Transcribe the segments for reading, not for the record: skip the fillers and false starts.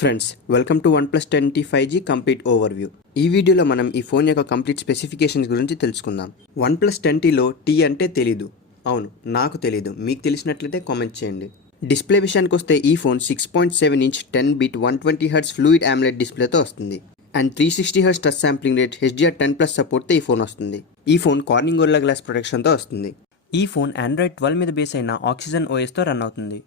Friends welcome to Oneplus 10T 5G complete overview. ఈ వీడియోలో మనం ఈ ఫోన్ యొక్క కంప్లీట్ స్పెసిఫికేషన్స్ గురించి తెలుసుకుందాం. OnePlus 10Tలో టీ అంటే తెలీదు. అవును, నాకు తెలీదు. మీకు తెలిసినట్లయితే కామెంట్ చేయండి. డిస్ప్లే విషయానికి వస్తే ఈ phone 6.7 inch 10-bit 120Hz fluid AMOLED డిస్ప్లేతో వస్తుంది. And 360Hz touch sampling rate HDR10+ సపోర్ట్తో ఈ ఫోన్ వస్తుంది. ఈ ఫోన్ కార్నింగ్ గొరిల్లా గ్లాస్ ప్రొటెక్షన్తో వస్తుంది. ఈ ఫోన్ Android 12 మీద బేస్ అయిన Oxygen OSతో రన్ అవుతుంది.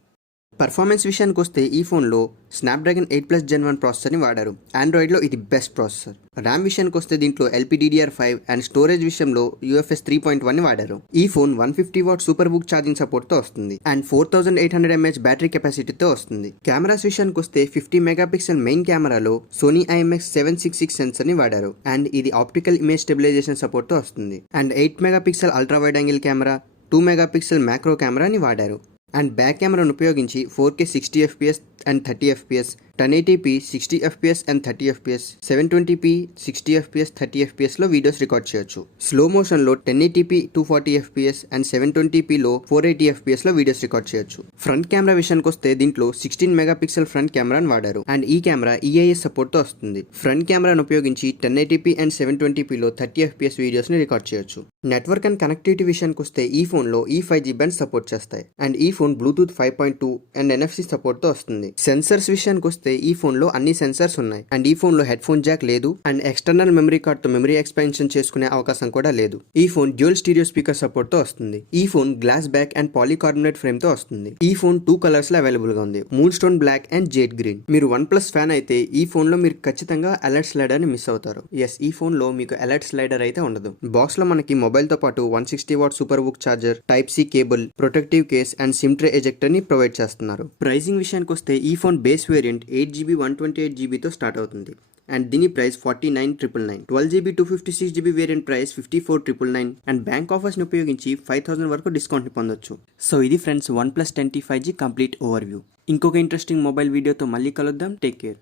పర్ఫార్మెన్స్ విషయానికి వస్తే ఈ ఫోన్లో స్నాప్డ్రాగన్ 8+ Gen 1 ప్రాసెసర్ని వాడారు. ఆండ్రాయిడ్లో ఇది బెస్ట్ ప్రాసెసర్. ర్యామ్ విషయానికి వస్తే దీంట్లో LPDDR5 అండ్ స్టోరేజ్ విషయంలో UFS 3.1ని వాడారు. ఈ phone 150W super book charging సపోర్ట్తో వస్తుంది అండ్ 4800 mAh బ్యాటరీ కెపాసిటీతో వస్తుంది. కెమెరాస్ విషయానికి వస్తే 50 మెగాపిక్సెల్ మెయిన్ కెమెరాలో సోనీ IMX766 సెన్సర్ని వాడారు అండ్ ఇది ఆప్టికల్ ఇమేజ్ స్టెబిలైజేషన్ సపోర్ట్తో వస్తుంది. And 8 megapixel ultra wide angle camera, 2 megapixel macro కెమెరాని వాడారు. అండ్ బ్యాక్ కెమెరాను ఉపయోగించి 4K 60fps and 30fps, 1080p 60fps and 30fps, 720p 60fps 30fpsలో వీడియోస్ రికార్డ్ చేయొచ్చు. స్లో మోషన్లో 1080p 240fps అండ్ 720pలో 480fpsలో వీడియోస్ రికార్డ్ చేయొచ్చు. ఫ్రంట్ కెమెరా విషయానికి వస్తే దీంట్లో 16 మెగాపిక్సెల్ ఫ్రంట్ కెమెరాని వాడారు అండ్ ఈ కెమెరా EIS సపోర్ట్తో వస్తుంది. ఫ్రంట్ కెమెరాను ఉపయోగించి 1080p అండ్ 720pలో 30fps వీడియోస్ని రికార్డ్ చేయొచ్చు. నెట్వర్క్ అండ్ కనెక్టివిటీ విషయానికి వస్తే ఈ ఫోన్లో E5G బ్యాండ్ సపోర్ట్ చేస్తాయి అండ్ ఈ ఫోన్ బ్లూటూత్ 5.2 అండ్ NFC సపోర్ట్తో వస్తుంది. సెన్సర్స్ విషయానికి వస్తే ఈ ఫోన్లో అన్ని సెన్సర్స్ ఉన్నాయి అండ్ ఈ ఫోన్లో హెడ్ ఫోన్ జాక్ లేదు అండ్ ఎక్స్టర్నల్ మెమరీ కార్డ్తో మెమరీ ఎక్స్పాన్షన్ చేసుకునే అవకాశం కూడా లేదు. ఈ ఫోన్ డ్యూయల్ స్టీరియో స్పీకర్ సపోర్ట్తో వస్తుంది. ఈ phone glass back and polycarbonate ఫ్రేమ్తో వస్తుంది. ఈ ఫోన్ 2 కలర్స్లో అవైలబుల్గా ఉంది, moon stone black and jade green. మీరు OnePlus ఫ్యాన్ అయితే ఈ ఫోన్లో మీరు ఖచ్చితంగా అలర్ట్ స్లైడర్ని మిస్ అవుతారు. ఎస్, ఈ ఫోన్లో మీకు అలర్ట్ స్లైడర్ అయితే ఉండదు. బాక్స్లో మనకి మొబైల్తో పాటు 160W సూపర్ బుక్ charger, Type-C cable, protective case and sim tray ఎజెక్టర్ని ప్రొవైడ్ చేస్తున్నారు. ప్రైజింగ్ విషయానికి వస్తే ఈ ఫోన్ బేస్ వేరియంట్ 8GB 128GBతో స్టార్ట్ అవుతుంది అండ్ దీని price 49,999. 12GB 256GB variant price 54,999 and bank ఆఫర్స్ని ఉపయోగించి 5,000 వరకు డిస్కౌంట్ని పొందొచ్చు. సో ఇది friends OnePlus 10T 5G complete overview. ఇంకొక ఇంట్రెస్టింగ్ మొబైల్ వీడియోతో మళ్ళీ కలుద్దాం. Take care.